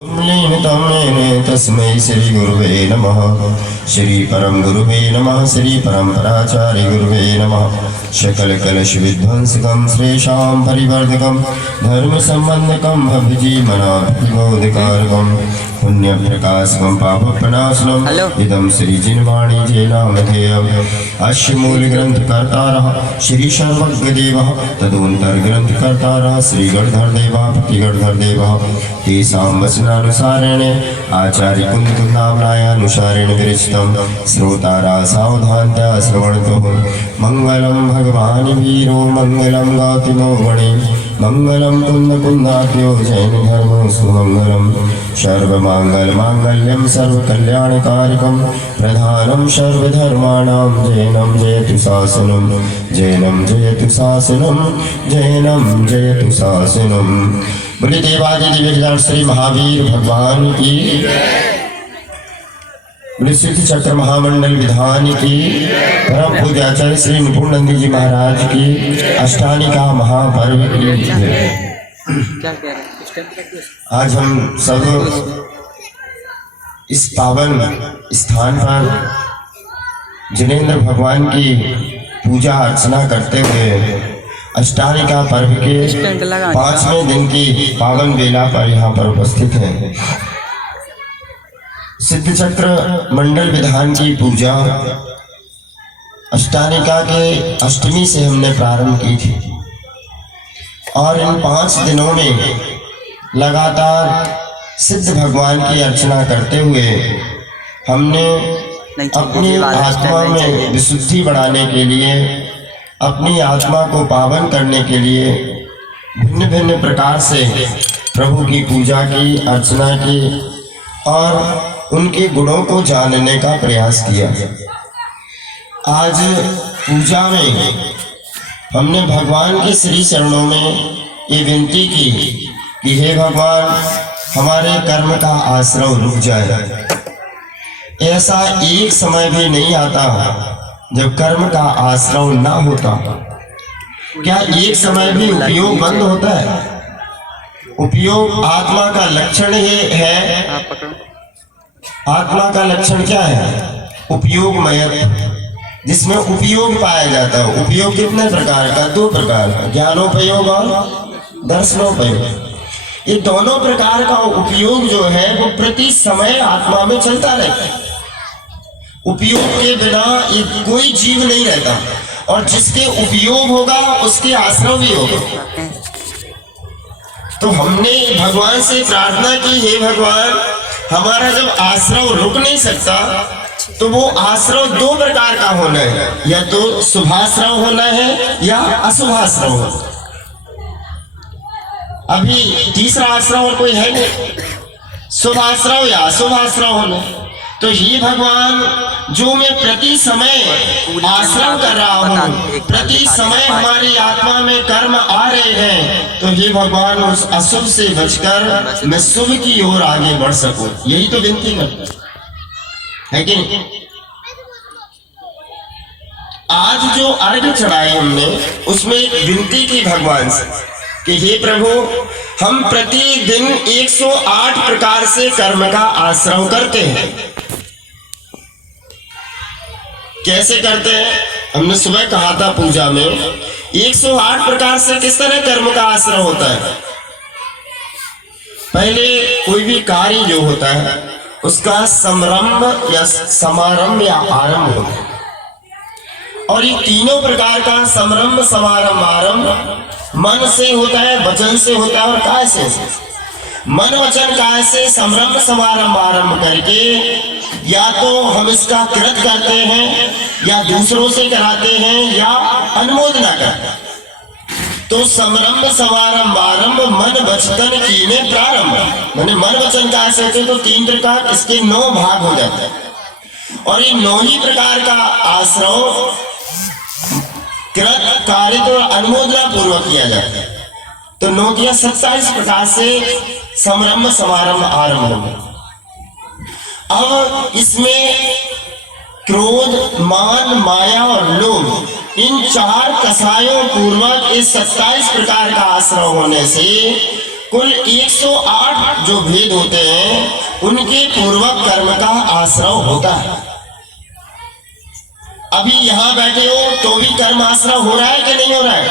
तस्मै श्री गुरुवे नमः। श्री परम गुरुवे नमः। श्री परम्पराचार्य गुरुवे नमः। सकल कलश विध्वंसकं श्रेषां परिवर्धकं धर्म संबंधकं भवजीवनाभिबोधकारकं पुण्य प्रकाशकं पाप प्रणाशनम् इदं श्री जिनवाणी जैनामधेयम्। अस्य मूल ग्रंथ कर्तारः श्री सर्वज्ञदेवः तदोन्तर ग्रंथ कर्तारः श्री गणधर देवः प्रतिगणधर देवः। तेषां वचनानुसारेण आचार्य कुंदकुंदामनायानुसारेण विरचितं श्रोतारा सावधानतया श्रवणतु। मंगलम भगवान् वीरो मंगलम गौतमो गणे मंगलम कुंदकुंदाख्यो जैन धर्मो सुमंगलम। सर्वमंगल मांगल्यम सर्वकल्याणकारिकं प्रधानं सर्वधर्माणां जैनं जयतु शासनं जैनं जयतु शासनं जैनं जयतु शासनं। बोले देवादिदेव विराट श्री महावीर भगवान की, बोले सिद्ध चक्र महामंडल विधान की, परम पूज्याचार्य श्री निपुणानंद जी महाराज की, अष्टानिका महापर्व की। आज हम सब इस पावन स्थान पर जिनेंद्र भगवान की पूजा अर्चना करते हुए अष्टानिका पर्व के 5वें दिन की पावन बेला पर यहाँ पर उपस्थित हैं। सिद्ध चक्र मंडल विधान की पूजा अष्टानिका के अष्टमी से हमने प्रारंभ की थी और इन 5 दिनों में लगातार सिद्ध भगवान की अर्चना करते हुए हमने अपनी आत्मा में विशुद्धि बढ़ाने के लिए, अपनी आत्मा को पावन करने के लिए भिन्न भिन्न प्रकार से प्रभु की पूजा की, अर्चना की और उनके गुणों को जानने का प्रयास किया। आज पूजा में हमने भगवान के श्री चरणों में ये विनती की कि हे भगवान, हमारे कर्म का आश्रव रुक जाए। ऐसा एक समय भी नहीं आता जब कर्म का आश्रव ना होता। क्या एक समय भी उपयोग बंद होता है? उपयोग आत्मा का लक्षण है। आत्मा का लक्षण क्या है? उपयोगमय, जिसमें उपयोग पाया जाता है। उपयोग कितने प्रकार का? 2 प्रकार का, ज्ञानोपयोग और दर्शनोपयोग। ये दोनों प्रकार का उपयोग जो है वो प्रति समय आत्मा में चलता रहता है। उपयोग के बिना ये कोई जीव नहीं रहता और जिसके उपयोग होगा उसके आश्रव भी होगा। तो हमने भगवान से प्रार्थना की, हे भगवान, हमारा जब आश्रव रुक नहीं सकता तो वो आश्रव 2 प्रकार का होना है, या तो शुभाश्रव होना है या अशुभाश्रव होना। अभी तीसरा आश्रव और कोई है नहीं, शुभाश्रव या अशुभाश्रव होना। तो ये भगवान, जो मैं प्रति समय आश्रव कर रहा हूँ, प्रति समय हमारी आत्मा में कर्म आ रहे हैं, तो ये भगवान उस अशुभ से बचकर मैं शुभ की ओर आगे बढ़ सकूं। यही तो विनती करता है कि नहीं? आज जो अर्घ चढ़ाए हमने उसमें एक विनती की भगवान से कि हे प्रभु, हम प्रतिदिन 108 प्रकार से कर्म का आश्रव करते हैं। कैसे करते हैं? हमने सुबह कहा था पूजा में, 108 प्रकार से किस तरह कर्म का आश्रव होता है। पहले कोई भी कार्य जो होता है उसका समारंभ या समारंभ या आरंभ होता है, और ये तीनों प्रकार का समारंभ, समारंभ, आरंभ मन से होता है, वचन से होता है और काय से। मन, वचन, काय से समारंभ, समारंभ, आरंभ करके या तो हम इसका कृत करते हैं या दूसरों से कराते हैं या अनुमोदना करते हैं। तो समारंभ, समारंभ, आरंभ, मन, वचन, कीने, प्रारंभ। मैंने मन, वचन, काय से होते तो 3 प्रकार, इसके 9 भाग हो जाते हैं और ये 9 ही प्रकार का आश्रव कृत, कार्य और अनुमोदना पूर्वक किया जाता है। तो 9 किया 27 प्रकार से समारंभ, समारंभ, आरंभ हो। अब इसमें क्रोध, मान, माया और लोभ, इन 4 कसायों पूर्वक इस 27 प्रकार का आश्रव होने से कुल 108 जो भेद होते हैं उनके पूर्वक कर्म का आश्रव होता है। अभी यहां बैठे हो तो भी कर्म आश्रव हो रहा है कि नहीं हो रहा है?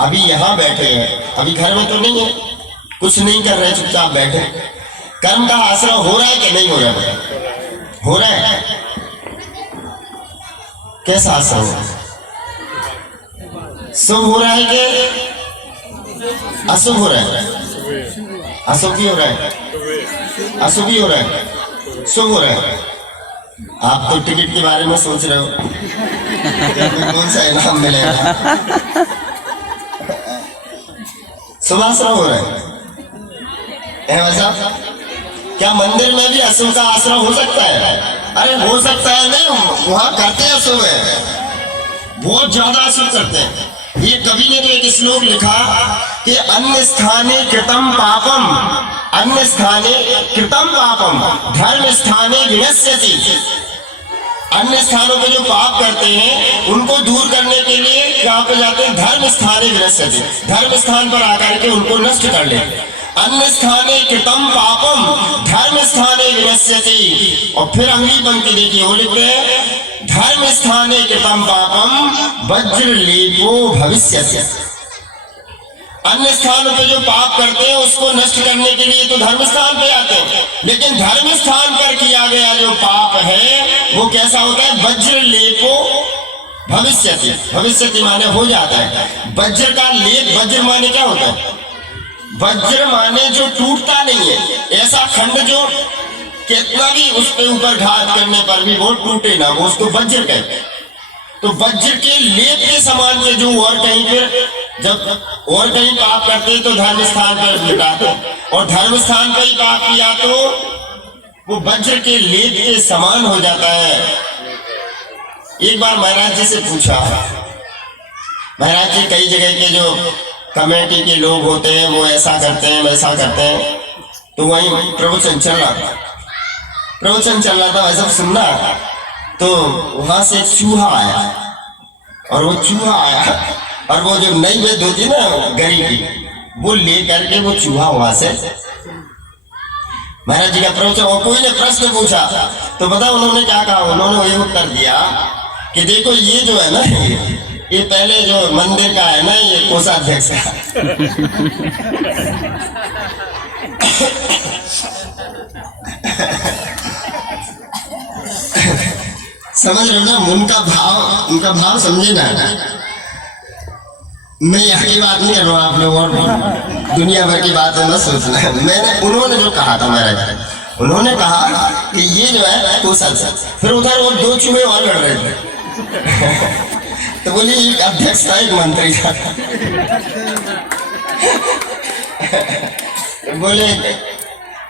अभी यहां बैठे हैं, अभी घर में तो नहीं है, कुछ नहीं कर रहे, चुपचाप बैठे, कर्म का आश्रव हो रहा है कि नहीं हो रहा है? हो रहा है। कैसा आश्रव हो? शुभ हो रहा है कि अशुभ हो रहा है? अशुभ ही हो रहा है, अशुभ ही हो रहा है, शुभ हो रहा है। आप तो टिकट के बारे में सोच रहे हो कौन सा इनाम मिलेगा। शुभ आश्रव हो रहा है वैसा? क्या मंदिर में भी अशुभ का आश्रव हो सकता है? अरे हो सकता है, नहीं वहां करते हैं अशुभ है, बहुत ज्यादा अशुभ करते हैं। ये कवि ने तो एक श्लोक लिखा कि अन्य स्थाने कृतम पापम, अन्य स्थाने कृतम पापम धर्म स्थाने विनश्यति। अन्य स्थानों पे जो पाप करते हैं उनको दूर करने के लिए कहां पे जाते हैं? धर्म स्थाने विनश्यति, धर्म स्थान पर आकर के उनको नष्ट कर ले। अन्य स्थाने कृतम पापम धर्म स्थाने विनश्यति। और फिर अगली पंक्ति देखिए, वो लिखते हैं धर्म स्थाने कृतम पापम वज्र लेपो भविष्यति। अन्य स्थानों पे जो पाप करते हैं उसको नष्ट करने के लिए तो धर्म स्थान पे आते हैं, लेकिन धर्म स्थान पर किया गया जो पाप है वो कैसा होता है? वज्र लेपो भविष्यति। भविष्यति माने हो जाता है। वज्र का लेप, वज्र माने क्या होता है? वज्र माने जो टूटता नहीं है, ऐसा खंड जो कितना भी उस पे ऊपर घात करने पर भी वो टूटे ना, वो उसको वज्र कहते हैं। तो वज्र के लेप के समान के जो और कहीं पर जब और कहीं पाप करते तो धर्म स्थान पर मिटाते, और धर्म स्थान पर ही पाप किया तो वो वज्र के लेप के समान हो जाता है। एक बार महाराज जी से पूछा, महाराज जी कई जगह के जो कमेटी के लोग होते हैं वो ऐसा करते हैं वैसा करते हैं, तो वही प्रवचन चल रहा था, प्रवचन चल रहा था, वैसा सुनना, तो वहां से चूहा आया, और वो चूहा आया और वो जो नई वेद होती ना गरी की, वो ले करके वो चूहा वहां से महाराज जी का प्रवचन, और कोई ने प्रश्न पूछा तो बता उन्होंने क्या कहा? उन्होंने ये उत्तर दिया कि देखो ये जो है ना, ये पहले जो मंदिर का है ना, ये कोषाध्यक्ष का समझ रहे हो ना? उनका भाव समझे ना। मैं यहाँ की बात नहीं कर रहा हूँ, आप लोग और दुनिया भर की बात है ना सोचना। मैंने उन्होंने जो कहा था महाराज, उन्होंने कहा कि ये जो है कोषाध्यक्ष, फिर उधर वो दो चूहे और लड़ रहे थे तो बोली एक अध्यक्ष था एक मंत्री था बोले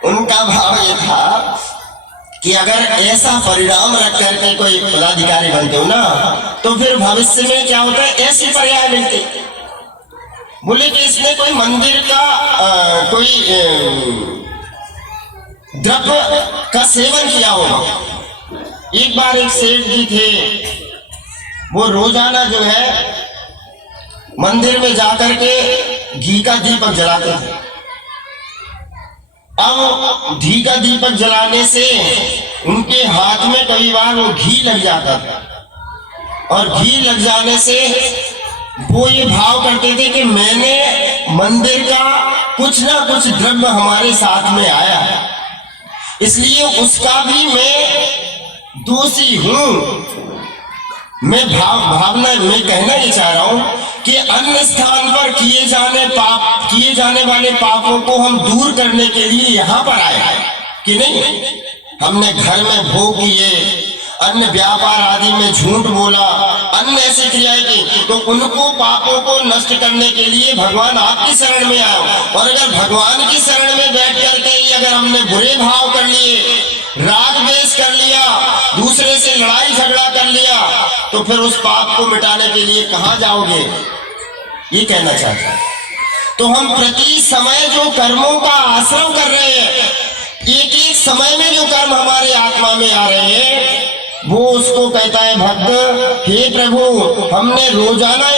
उनका भाव ये था कि अगर ऐसा परिणाम रख करके कोई पदाधिकारी बनते हो ना तो फिर भविष्य में क्या होता है, ऐसी पर्याय मिलती। बोले कि इसने कोई मंदिर का कोई द्रव्य का सेवन किया होगा। एक बार एक सेठ जी थे, वो रोजाना जो है मंदिर में जाकर के घी का दीपक जलाते थे। अब घी का दीपक जलाने से उनके हाथ में कई बार वो घी लग जाता था, और घी लग जाने से वो ये भाव करते थे कि मैंने मंदिर का कुछ ना कुछ द्रव्य हमारे साथ में आया है, इसलिए उसका भी मैं दोषी हूं। मैं भावना में कहना ये चाह रहा हूं कि अन्य स्थान पर किए जाने वाले पापों को हम दूर करने के लिए यहाँ पर आए कि नहीं। हमने घर में भोग किए, अन्य व्यापार आदि में झूठ बोला, अन्य ऐसी क्रियाएं की, तो उनको पापों को नष्ट करने के लिए भगवान आपकी शरण में आया। और अगर भगवान की शरण में बैठ करके ही अगर हमने बुरे भाव कर लिए, राग द्वेष कर लिया, दूसरे से लड़ाई झगड़ा कर लिया, तो फिर उस पाप को मिटाने के लिए कहां जाओगे, ये कहना चाहता है। तो हम प्रति समय जो कर्मों का आश्रम कर रहे हैं, एक एक समय में जो कर्म हमारे आत्मा में आ रहे हैं, वो उसको कहता है भक्त, हे प्रभु हमने रोजाना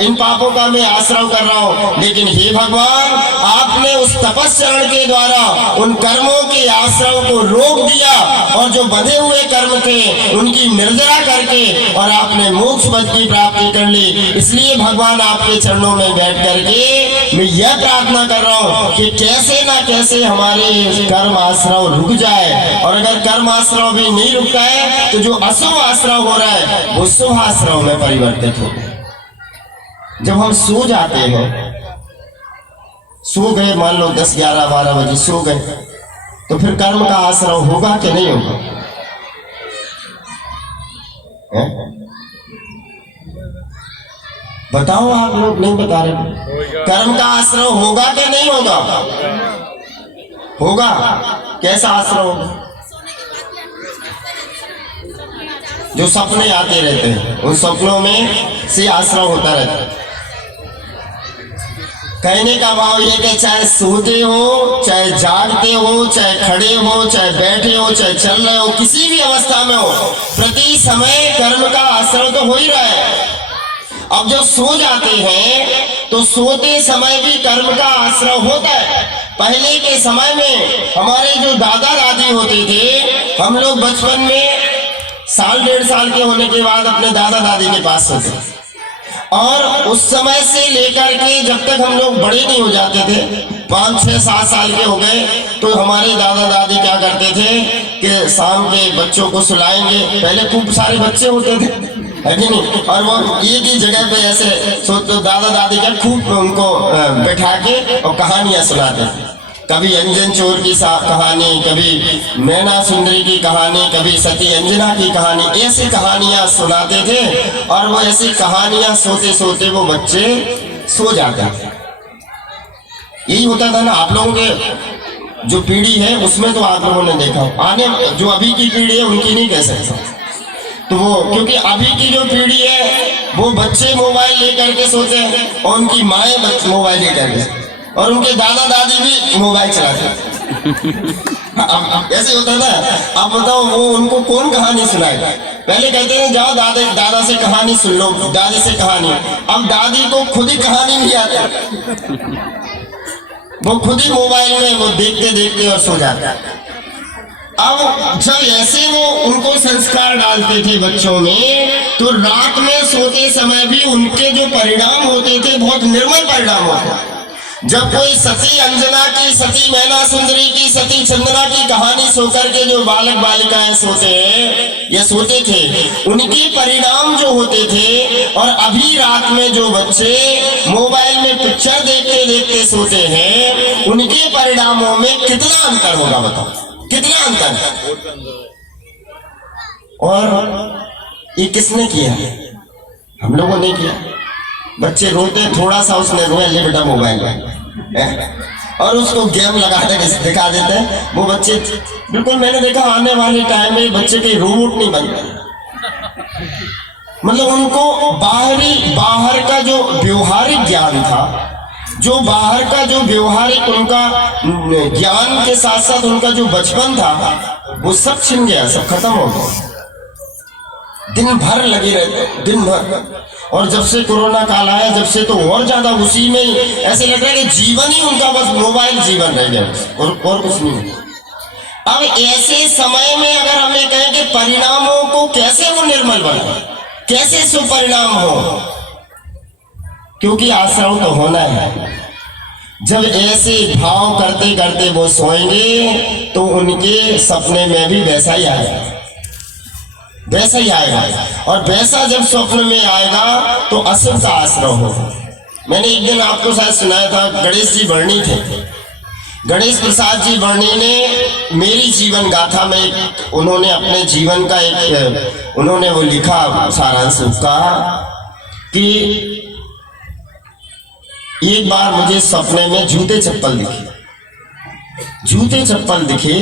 इन पापों का मैं आश्रय कर रहा हूँ, लेकिन हे भगवान आपने उस तपस्चरण के द्वारा उन कर्मों के आश्रय को रोक दिया और जो बंधे हुए कर्म थे उनकी निर्जरा करके और आपने मोक्ष पद की प्राप्ति कर ली। इसलिए भगवान आपके चरणों में बैठ करके मैं यह प्रार्थना कर रहा हूँ कि कैसे ना कैसे हमारे कर्म आश्रय रुक जाए, और अगर कर्म आश्रय भी नहीं रुकता है तो जो अशुभ आश्रय हो रहा है वो शुभ आश्रय में परिवर्तित हो। जब हम सो जाते हैं, सो गए, मान लो 10, 11, 12 बजे सो गए, तो फिर कर्म का आश्रय होगा कि नहीं होगा? बताओ, आप लोग नहीं बता रहे। कर्म का आश्रय होगा कि नहीं होगा? होगा। कैसा आश्रय होगा? जो सपने आते रहते हैं उन सपनों में से आश्रय होता रहता है। कहने का भाव ये कि चाहे सोते हो, चाहे जागते हो, चाहे खड़े हो, चाहे बैठे हो, चाहे चल रहे हो, किसी भी अवस्था में हो, प्रति समय कर्म का आश्रय तो हो ही रहा है। अब जब सो जाते हैं तो सोते समय भी कर्म का आश्रय होता है। पहले के समय में हमारे जो दादा दादी होते थे, हम लोग बचपन में 1.5 साल के होने के बाद अपने दादा दादी के पास सोते, और उस समय से लेकर के जब तक हम लोग बड़े नहीं हो जाते थे, 5, 6, 7 साल के हो गए, तो हमारे दादा दादी क्या करते थे कि शाम के बच्चों को सुलाएंगे। पहले खूब सारे बच्चे होते थे, है कि नहीं, और वो एक ही जगह पे ऐसे तो दादा दादी क्या खूब उनको बैठा के और कहानियां सुनाते थे। कभी अंजन चोर की कहानी, कभी मैना सुंदरी की कहानी, कभी सती अंजना की कहानी, ऐसी कहानियां सुनाते थे। और वो ऐसी कहानियां सोते सोते वो बच्चे सो जाते थे। यही होता था ना। आप लोगों के जो पीढ़ी है उसमें तो आप लोगों ने देखा, आने जो अभी की पीढ़ी है उनकी नहीं कह सकता, तो वो क्योंकि अभी की जो पीढ़ी है वो बच्चे मोबाइल लेकर के सोते हैं और उनकी माएँ मोबाइल लेकर के, और उनके दादा दादी भी मोबाइल चलाते ऐसे होता है ना। अब बताओ वो उनको कौन कहानी सुनाएगा? पहले कहते हैं जाओ दादा से कहानी सुन लो, दादी से कहानी। अब दादी को खुद ही कहानी नहीं आती, वो खुद ही मोबाइल में वो देखते देखते और सो जाता। अब जब ऐसे वो उनको संस्कार डालते थे बच्चों में, तो रात में सोते समय भी उनके जो परिणाम होते थे बहुत निर्मल परिणाम होते। जब कोई सती अंजना की, सती मैना सुंदरी की, सती चंदना की कहानी सोकर के जो बालक बालिकाएं सोते हैं या सोते थे, उनके परिणाम जो होते थे, और अभी रात में जो बच्चे मोबाइल में पिक्चर देखते देखते सोते हैं, उनके परिणामों में कितना अंतर होगा? बताओ, कितना अंतर? और ये किसने किया? हम लोगों ने किया। बच्चे रोते, थोड़ा सा उसने रोया, ले बेटा मोबाइल और उसको गेम लगा के दिखा देते हैं वो बच्चे। बिल्कुल, मैंने देखा आने वाले टाइम में बच्चे के रोबोट नहीं बनते। मतलब उनको बाहर का जो व्यवहारिक ज्ञान था, जो बाहर का जो व्यवहारिक उनका ज्ञान के साथ साथ उनका जो बचपन था, वो सब छिन गया, सब खत्म हो गया। दिन भर लगे रहते, दिन भर। और जब से कोरोना काल आया, जब से तो और ज्यादा उसी में ही ऐसे लग रहा है कि जीवन ही उनका बस मोबाइल जीवन रह गया, और कुछ नहीं। अब ऐसे समय में अगर हमें कहें कि परिणामों को कैसे वो निर्मल बने, कैसे सुपरिणाम हो, क्योंकि आश्रय तो होना है। जब ऐसे भाव करते करते वो सोएंगे तो उनके सपने में भी वैसा ही आएगा, वैसा ही आएगा। और वैसा जब स्वप्न में आएगा तो अशुभ का आश्रय होगा। मैंने एक दिन आपको शायद सुनाया था, गणेश जी वर्णी थे, गणेश प्रसाद जी वर्णी ने मेरी जीवन गाथा में उन्होंने अपने जीवन का एक उन्होंने वो लिखा सारांश उसका कि एक बार मुझे सपने में जूते चप्पल दिखे,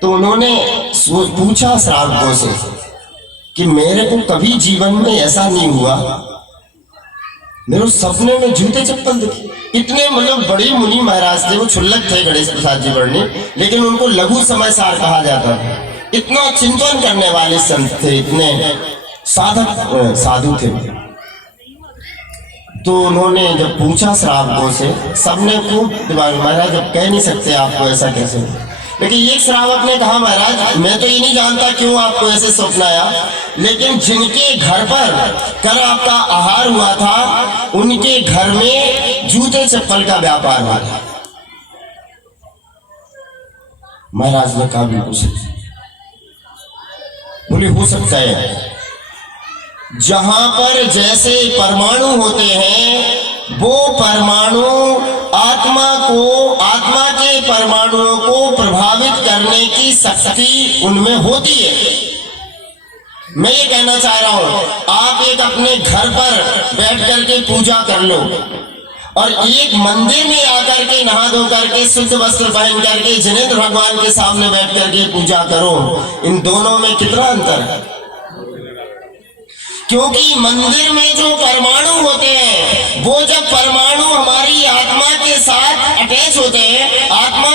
तो उन्होंने पूछा श्रावकों से कि मेरे को कभी जीवन में ऐसा नहीं हुआ, मेरे सपने में जूते चप्पल दिखे। इतने मतलब बड़े मुनि महाराज थे, वो क्षुल्लक थे गणेश प्रसाद जी वर्णी, लेकिन उनको लघु समय सार कहा जाता था। इतना चिंतन करने वाले संत थे, इतने साधक साधु थे। तो उन्होंने जब पूछा श्रावकों से, सबने खूब दिमाग, महाराज अब कह नहीं सकते आपको ऐसा कैसे, लेकिन एक श्रावक ने कहा महाराज मैं तो ये नहीं जानता क्यों आपको ऐसे स्वप्न आया, लेकिन जिनके घर पर कल आपका आहार हुआ था उनके घर में जूते चप्पल का व्यापार हुआ था। महाराज ने कहा बिल्कुल बोले हो सकता है, जहां पर जैसे परमाणु होते हैं वो परमाणु आत्मा के परमाणुओं को प्रभावित करने की शक्ति उनमें होती है। मैं ये कहना चाह रहा हूं, आप एक अपने घर पर बैठ करके पूजा कर लो और एक मंदिर में आकर के नहा धो करके शुद्ध वस्त्र पहन करके जिनेंद्र भगवान के सामने बैठ करके पूजा करो, इन दोनों में कितना अंतर है। क्योंकि मंदिर में जो परमाणु होते हैं वो जब परमाणु हमारी आत्मा के साथ अटैच होते हैं, आत्मा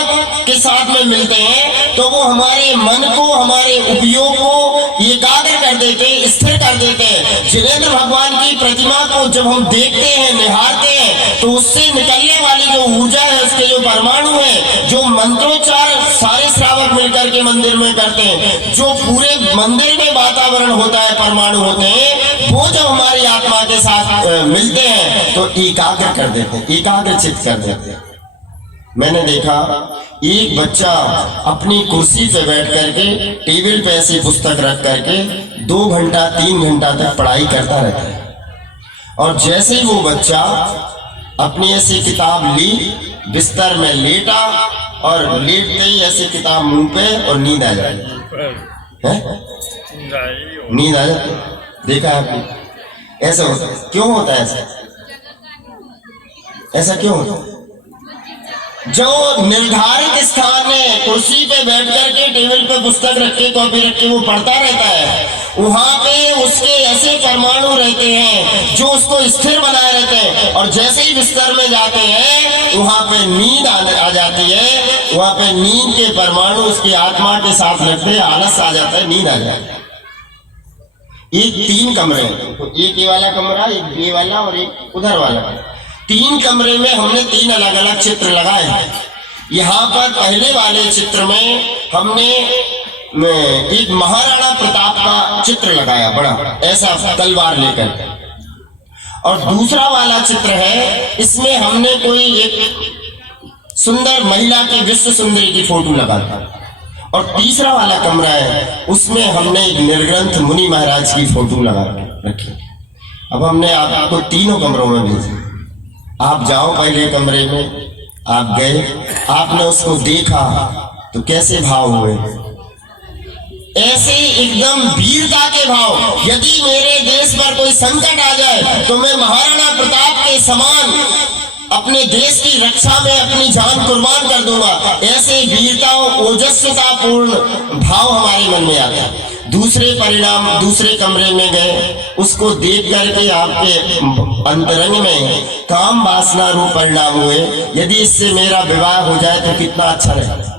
के साथ में मिलते हैं, तो वो हमारे मन को, हमारे उपयोग को एकाग्र कर देते हैं, स्थिर कर देते हैं। जिनेंद्र भगवान की प्रतिमा को जब हम देखते हैं, निहारते हैं, तो उससे निकलने वाली जो ऊर्जा है, उसके जो परमाणु है, जो मंत्रोच्चार सारे श्रावक मिलकर के मंदिर में करते हैं, जो पूरे मंदिर में वातावरण होता है, परमाणु होते हैं, वो जब हमारी आत्मा के साथ मिलते हैं तो एकाग्र कर देते हैं, एकाग्रचित कर देते हैं। मैंने देखा एक बच्चा अपनी कुर्सी पे बैठ करके टेबल पे ऐसी पुस्तक रख करके 2 घंटा 3 घंटा तक पढ़ाई करता रहता है, और जैसे ही वो बच्चा अपनी ऐसी किताब ली, बिस्तर में लेटा और लेटते ही ऐसी किताब मुंह पे और नींद आ जाती है, नींद आ जाती है। देखा है आपने ऐसा होता है, क्यों होता है ऐसा, ऐसा क्यों होता है? जो निर्धारित स्थान में कुर्सी पे बैठ करके टेबल पे पुस्तक रख के कॉपी रख के वो पढ़ता रहता है, वहां पे उसके ऐसे परमाणु रहते हैं जो उसको स्थिर बनाए रहते हैं, और जैसे ही बिस्तर में जाते हैं वहां पे नींद आ जाती है, वहां पे नींद के परमाणु उसकी आत्मा के साथ लगते हैं, आलस आ जाता है, नींद आ जाती है। एक 3 कमरे, तो एक ये वाला कमरा, एक ये वाला और एक उधर वाला, 3 कमरे में हमने 3 अलग अलग चित्र लगाए हैं। यहाँ पर पहले वाले चित्र में हमने एक महाराणा प्रताप का चित्र लगाया, बड़ा ऐसा तलवार लेकर, और दूसरा वाला चित्र है इसमें हमने कोई एक सुंदर महिला की, विश्व सुंदरी की फोटो लगा दी, और तीसरा वाला कमरा है उसमें हमने एक निर्ग्रंथ मुनि महाराज की फोटो लगा रखी। अब हमने आपको तीनों कमरों में भेजा, आप जाओ पहले कमरे में, आप गए, आपने उसको देखा तो कैसे भाव हुए? ऐसे एकदम वीरता के भाव। यदि मेरे देश पर कोई संकट आ जाए तो मैं महाराणा प्रताप के समान अपने देश की रक्षा में अपनी जान कुर्बान कर दूंगा, ऐसे वीरता ओजस्वता पूर्ण भाव हमारे मन में आता है। दूसरे कमरे में गए, उसको देख करके आपके अंतरंग में काम वासना रूप परिणाम हुए, यदि इससे मेरा विवाह हो जाए तो कितना अच्छा रहेगा,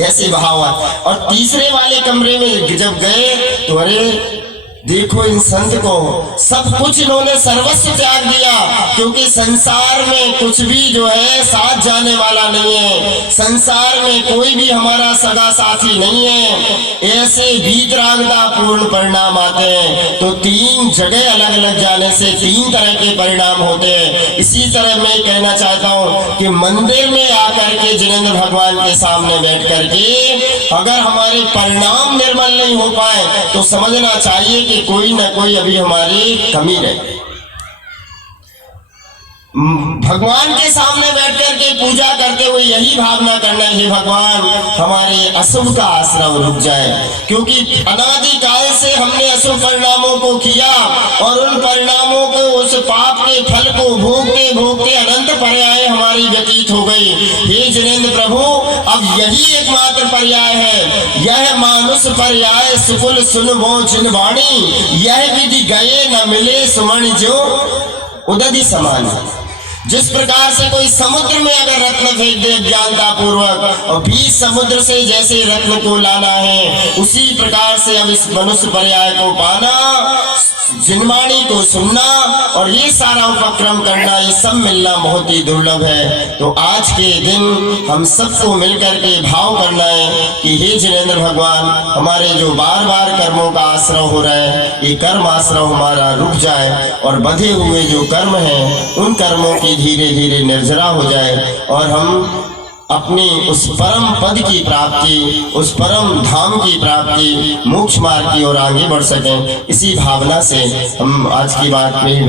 ऐसे भाव। और तीसरे वाले कमरे में जब गए तो अरे देखो इन संत को सब कुछ इन्होंने सर्वस्व त्याग दिया, क्योंकि संसार में कुछ भी जो है साथ जाने वाला नहीं है, संसार में कोई भी हमारा सगा साथी नहीं है, ऐसे वीतरागता पूर्ण परिणाम आते हैं। तो 3 जगह अलग अलग जाने से 3 तरह के परिणाम होते हैं। इसी तरह मैं कहना चाहता हूँ कि मंदिर में आकर के जिनेंद्र भगवान के सामने बैठ करके अगर हमारे परिणाम निर्मल नहीं हो पाए तो समझना चाहिए कि कोई ना कोई अभी हमारी कमी रहे। भगवान के सामने बैठ करके पूजा करते हुए यही भावना करना है, भगवान हमारे अशुभ का आश्रम रुक जाए, क्योंकि अनादिकाल से हमने अशुभ परिणामों को किया और उन परिणामों को, उस पाप के फल को भोगते भोगते अनंत पर्याय हमारी व्यतीत हो गई। हे जिनेंद्र प्रभु, अब यही एकमात्र पर्याय है, यह मानुष पर्याय सुकुल सुनबो जिनवाणी, यह विधि गए न मिले सुमन जो उदधि समान। जिस प्रकार से कोई समुद्र में अगर रत्न फेंक दे अज्ञानता पूर्वक और बीच समुद्र से जैसे रत्न को लाना है, उसी प्रकार से अब इस मनुष्य पर्याय को पाना, जिनवाणी को सुनना और ये सारा उपक्रम करना, ये सब मिलना बहुत ही दुर्लभ है। तो आज के दिन हम सबको मिलकर के भाव करना है कि हे जिनेंद्र भगवान, हमारे जो बार बार कर्मों का आश्रय हो रहा है, ये कर्म आश्रय हमारा रुक जाए और बंधे हुए जो कर्म हैं उन कर्मों की धीरे धीरे निर्जरा हो जाए और हम अपनी उस परम पद की प्राप्ति, उस परम धाम की प्राप्ति, मोक्ष मार्ग की ओर आगे बढ़ सकें। इसी भावना से हम आज की बात में ही